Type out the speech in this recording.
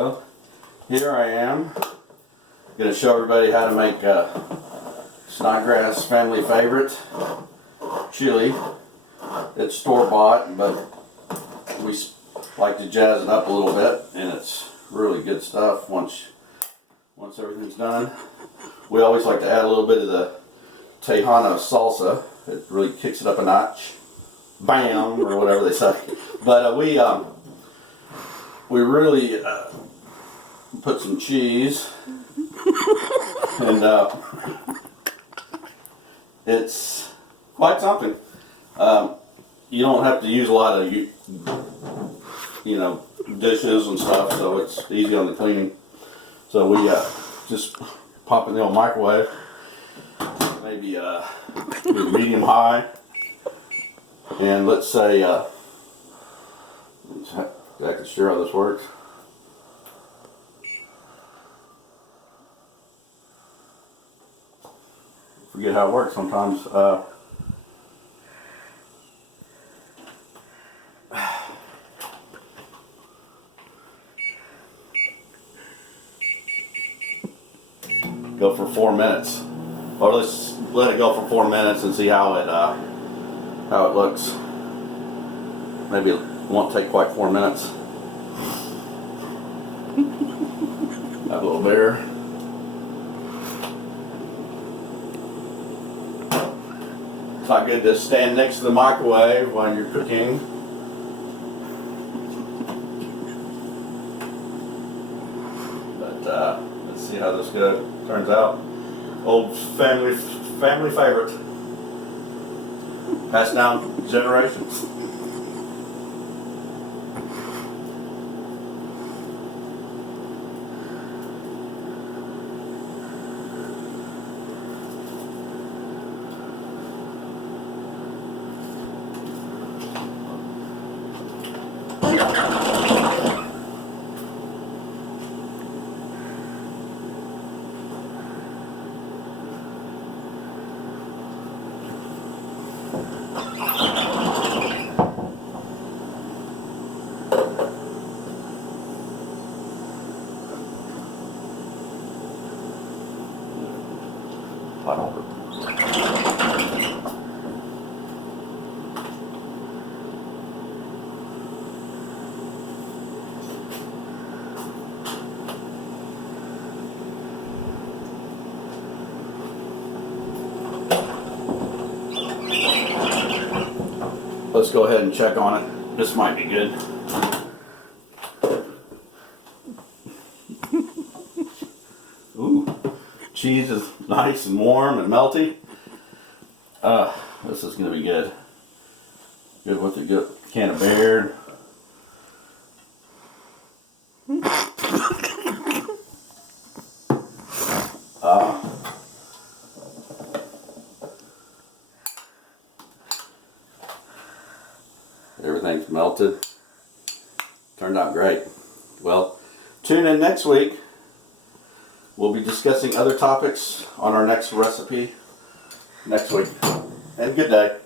So here I am, going to show everybody how to make Snodgrass family favorite chili. It's store-bought, but we like to jazz it up a little bit, and it's really good stuff once everything's done. We always like to add a little bit of the Tejano salsa. It really kicks it up a notch. Bam, or whatever they say. But we really put some cheese, and it's quite something. You don't have to use a lot of dishes and stuff, so it's easy on the cleaning. So we just pop in the old microwave, maybe medium high, and let's say exactly sure how this works. Forget how it works sometimes. Go for 4 minutes, or let's let it go for 4 minutes and see how it looks. Maybe it won't take quite 4 minutes. Have a little bigger. It's not good to stand next to the microwave while you're cooking. But let's see how this turns out. Old family favorite. Passed down generations. Pot holder. Let's go ahead and check on it. This might be good. Ooh, cheese is nice and warm and melty. This is gonna be good. Good with a good can of beer. Everything's melted. Turned out great. Well, tune in next week. We'll be discussing other topics on our next recipe next week. And good day.